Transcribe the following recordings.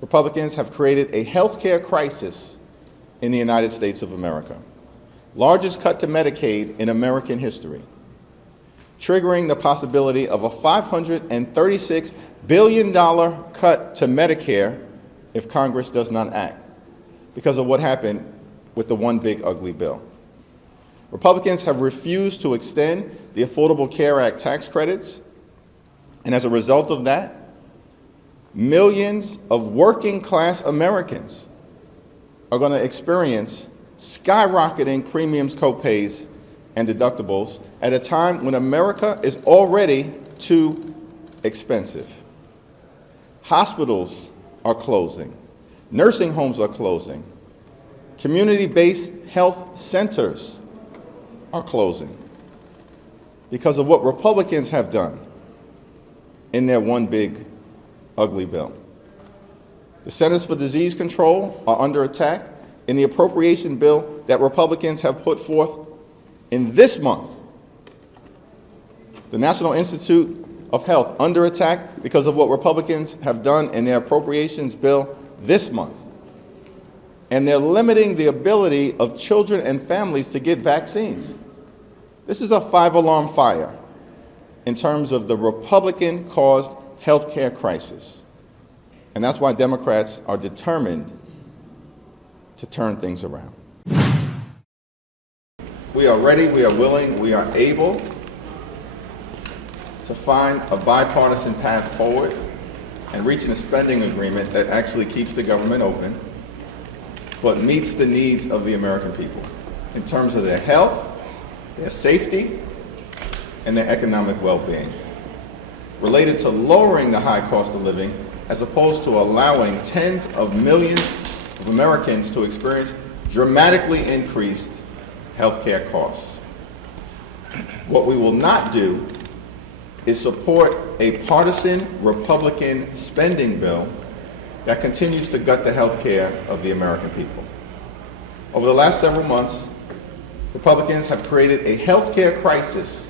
Republicans have created a health care crisis in the United States of America, largest cut to Medicaid in American history, triggering the possibility of a $536 billion cut to Medicare if Congress does not act, because of what happened with the one big ugly bill. Republicans have refused to extend the Affordable Care Act tax credits, and as a result of that, millions of working class Americans are going to experience skyrocketing premiums, copays, and deductibles at a time when America is already too expensive. Hospitals are closing. Nursing homes are closing. Community-based health centers are closing because of what Republicans have done in their one big ugly bill. The Centers for Disease Control are under attack in the appropriation bill that Republicans have put forth in this month. The National Institute of Health under attack because of what Republicans have done in their appropriations bill this month. And they're limiting the ability of children and families to get vaccines. This is a five-alarm fire in terms of the Republican-caused health care crisis. And that's why Democrats are determined to turn things around. We are ready, we are willing, we are able to find a bipartisan path forward and reach a spending agreement that actually keeps the government open, but meets the needs of the American people in terms of their health, their safety, and their economic well-being, related to lowering the high cost of living as opposed to allowing tens of millions of Americans to experience dramatically increased health care costs. What we will not do is support a partisan Republican spending bill that continues to gut the health care of the American people. Over the last several months, Republicans have created a health care crisis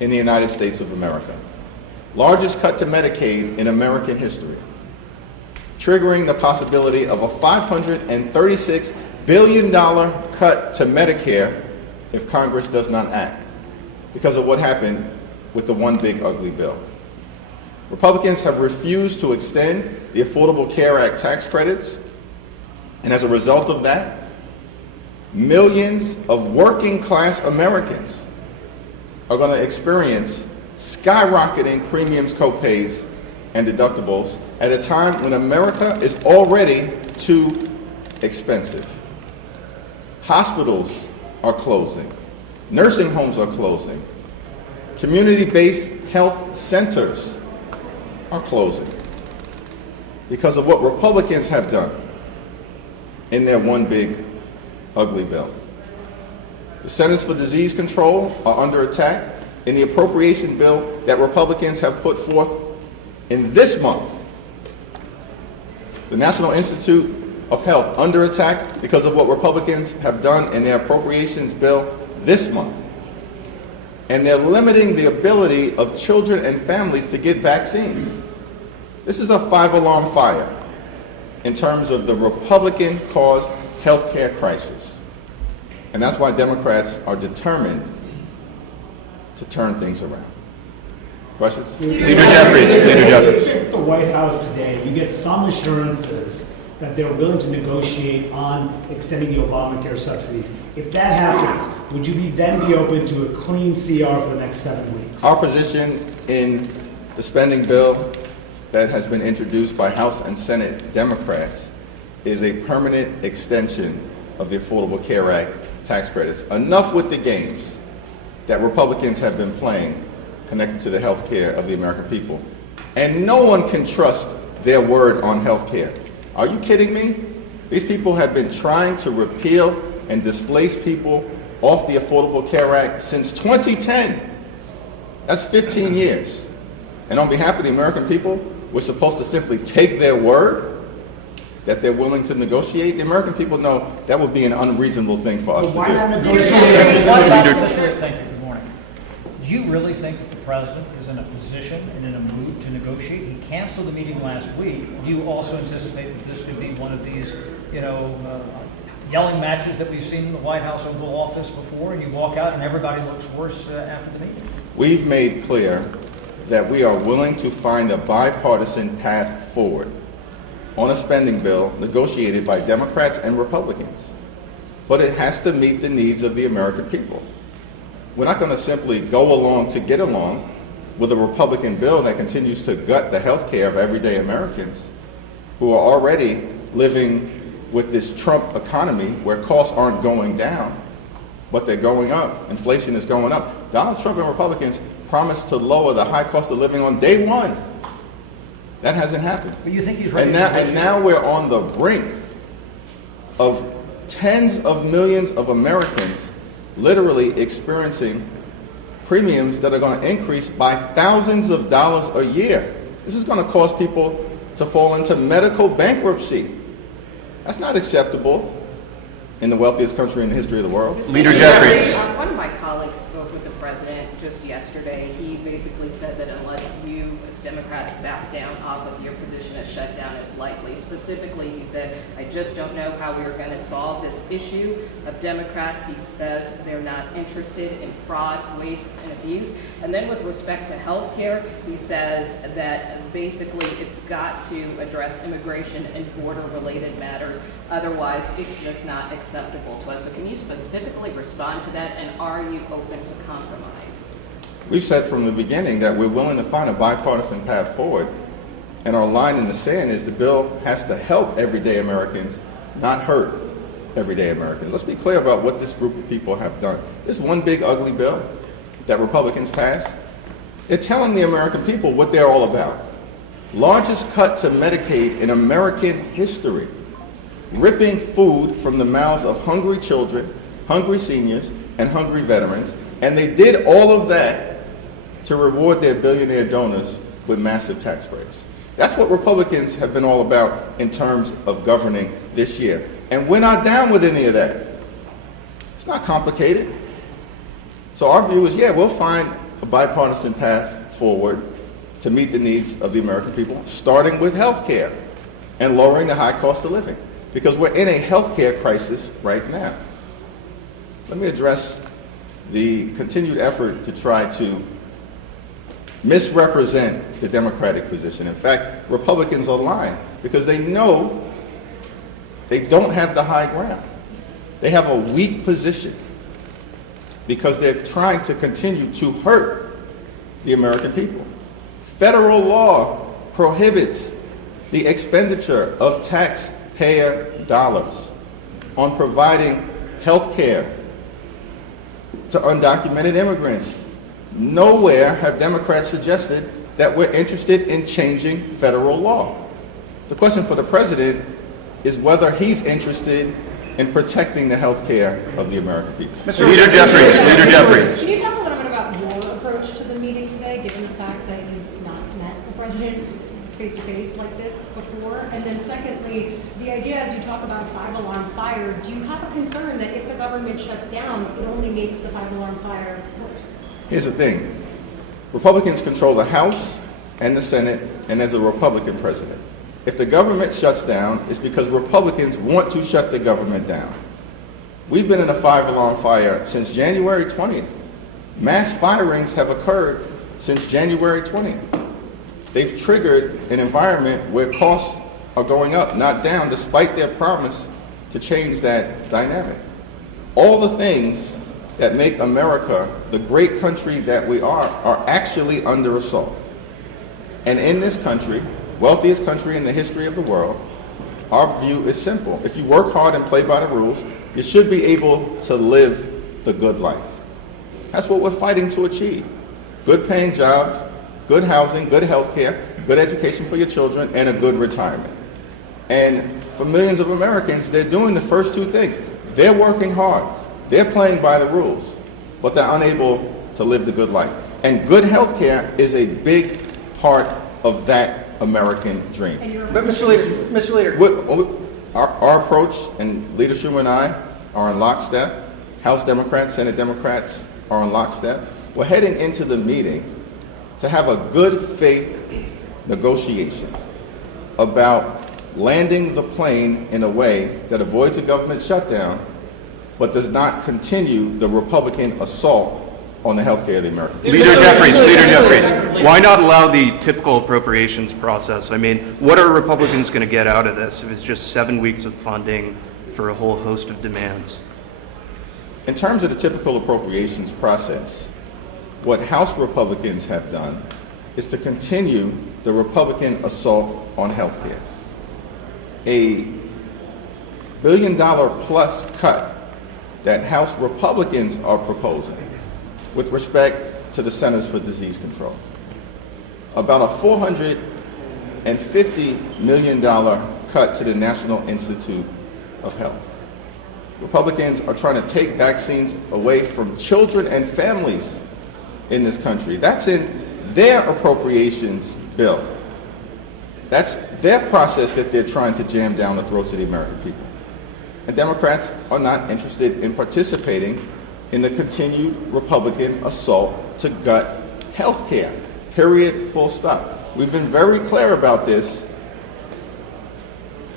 in the United States of America, largest cut to Medicaid in American history, triggering the possibility of a $536 billion cut to Medicare if Congress does not act, because of what happened with the one big ugly bill. Republicans have refused to extend the Affordable Care Act tax credits, and as a result of that, millions of working class Americans are going to experience skyrocketing premiums, copays, and deductibles at a time when America is already too expensive. Hospitals are closing. Nursing homes are closing. Community-based health centers are closing because of what Republicans have done in their one big ugly bill. The Centers for Disease Control are under attack in the appropriation bill that Republicans have put forth in this month. The National Institute of Health under attack because of what Republicans have done in their appropriations bill this month. And they're limiting the ability of children and families to get vaccines. This is a five-alarm fire in terms of the Republican-caused health care crisis. And that's why Democrats are determined to turn things around. Questions? Leader Jeffries. If the White House today, you get some assurances that they're willing to negotiate on extending the Obamacare subsidies. If that happens, would you then be open to a clean CR for the next 7 weeks? Our position in the spending bill that has been introduced by House and Senate Democrats is a permanent extension of the Affordable Care Act tax credits. Enough with the games that Republicans have been playing connected to the health care of the American people. And no one can trust their word on health care. Are you kidding me? These people have been trying to repeal and displace people off the Affordable Care Act since 2010. That's 15 years. And on behalf of the American people, we're supposed to simply take their word that they're willing to negotiate. The American people know that would be an unreasonable thing for us to do. Why not Leader. negotiate? Thank you. Good morning. Do you really think that the president is in a position and in a mood to negotiate. He canceled the meeting last week. Do you also anticipate that this could be one of these, yelling matches that we've seen in the White House Oval Office before, and you walk out and everybody looks worse after the meeting? We've made clear that we are willing to find a bipartisan path forward on a spending bill negotiated by Democrats and Republicans. But it has to meet the needs of the American people. We're not going to simply go along to get along with a Republican bill that continues to gut the health care of everyday Americans who are already living with this Trump economy where costs aren't going down, but they're going up. Inflation is going up. Donald Trump and Republicans promised to lower the high cost of living on day one. That hasn't happened. But you think he's ready? And now we're on the brink of tens of millions of Americans literally experiencing premiums that are going to increase by thousands of dollars a year. This is going to cause people to fall into medical bankruptcy. That's not acceptable in the wealthiest country in the history of the world. Leader Jeffries. One of my colleagues spoke with the president just yesterday. He basically said that unless you, as Democrats, back down off of your position, a shutdown is likely. Specifically, he said, I just don't know how we are going to solve this issue of Democrats. He says they're not interested in fraud, waste, and abuse. And then with respect to health care, he says that basically it's got to address immigration and border-related matters. Otherwise, it's just not acceptable to us. So can you specifically respond to that, and are you open to compromise? We've said from the beginning that we're willing to find a bipartisan path forward, and our line in the sand is the bill has to help everyday Americans, not hurt everyday Americans. Let's be clear about what this group of people have done. This one big ugly bill that Republicans passed, they're telling the American people what they're all about. Largest cut to Medicaid in American history, ripping food from the mouths of hungry children, hungry seniors, and hungry veterans, and they did all of that to reward their billionaire donors with massive tax breaks. That's what Republicans have been all about in terms of governing this year. And we're not down with any of that. It's not complicated. So our view is, yeah, we'll find a bipartisan path forward to meet the needs of the American people, starting with health care and lowering the high cost of living, because we're in a health care crisis right now. Let me address the continued effort to try to misrepresent the Democratic position. In fact, Republicans are lying because they know they don't have the high ground. They have a weak position because they're trying to continue to hurt the American people. Federal law prohibits the expenditure of taxpayer dollars on providing health care to undocumented immigrants. Nowhere have Democrats suggested that we're interested in changing federal law. The question for the president is whether he's interested in protecting the health care of the American people. Mr. Leader Jeffries. Leader Jeffries. Can you talk a little bit about your approach to the meeting today, given the fact that you've not met the president face-to-face like this before? And then secondly, the idea as you talk about a five-alarm fire, do you have a concern that if the government shuts down, it only makes the five-alarm fire worse? Here's the thing. Republicans control the House and the Senate, and there's a Republican president. If the government shuts down, it's because Republicans want to shut the government down. We've been in a five-alarm fire since January 20th. Mass firings have occurred since January 20th. They've triggered an environment where costs are going up, not down, despite their promise to change that dynamic. All the things that make America the great country that we are actually under assault. And in this country, wealthiest country in the history of the world, our view is simple. If you work hard and play by the rules, you should be able to live the good life. That's what we're fighting to achieve. Good paying jobs, good housing, good health care, good education for your children, and a good retirement. And for millions of Americans, they're doing the first two things. They're working hard. They're playing by the rules, but they're unable to live the good life. And good health care is a big part of that American dream. But Mr. Leader. Our approach, and Leader Schumer and I are in lockstep. House Democrats, Senate Democrats are in lockstep. We're heading into the meeting to have a good faith negotiation about landing the plane in a way that avoids a government shutdown, but does not continue the Republican assault on the health care of the American people. Leader Jeffries, why not allow the typical appropriations process? I mean, what are Republicans going to get out of this if it's just 7 weeks of funding for a whole host of demands? In terms of the typical appropriations process, what House Republicans have done is to continue the Republican assault on health care. A $1 billion plus cut that House Republicans are proposing with respect to the Centers for Disease Control. About a $450 million cut to the National Institute of Health. Republicans are trying to take vaccines away from children and families in this country. That's in their appropriations bill. That's their process that they're trying to jam down the throats of the American people. And Democrats are not interested in participating in the continued Republican assault to gut health care. Period, full stop. We've been very clear about this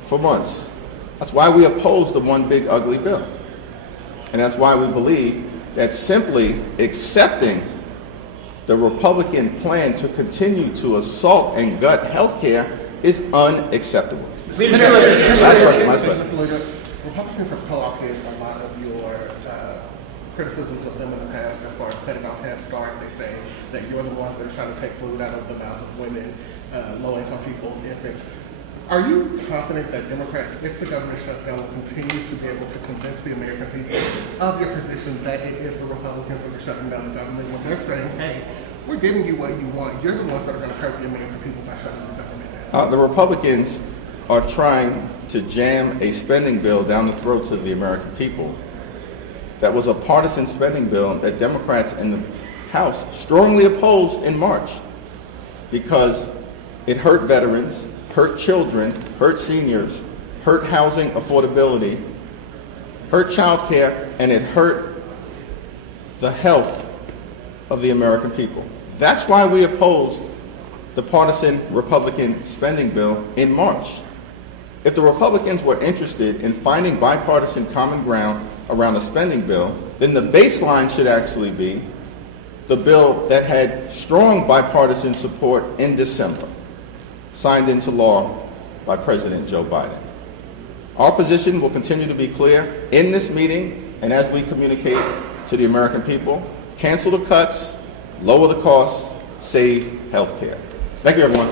for months. That's why we oppose the one big ugly bill. And that's why we believe that simply accepting the Republican plan to continue to assault and gut health care is unacceptable. Last question. Republicans have co-opted a lot of your criticisms of them in the past as far as cutting off Head Start. They say that you're the ones that are trying to take food out of the mouths of women, low-income people, infants. Are you confident that Democrats, if the government shuts down, will continue to be able to convince the American people of your position that it is the Republicans that are shutting down the government when they're saying, hey, we're giving you what you want. You're the ones that are going to hurt the American people by shutting the government down? The Republicans are trying to jam a spending bill down the throats of the American people that was a partisan spending bill that Democrats in the House strongly opposed in March because it hurt veterans, hurt children, hurt seniors, hurt housing affordability, hurt child care, and it hurt the health of the American people. That's why we opposed the partisan Republican spending bill in March. If the Republicans were interested in finding bipartisan common ground around a spending bill, then the baseline should actually be the bill that had strong bipartisan support in December, signed into law by President Joe Biden. Our position will continue to be clear in this meeting and as we communicate to the American people: cancel the cuts, lower the costs, save health care. Thank you, everyone.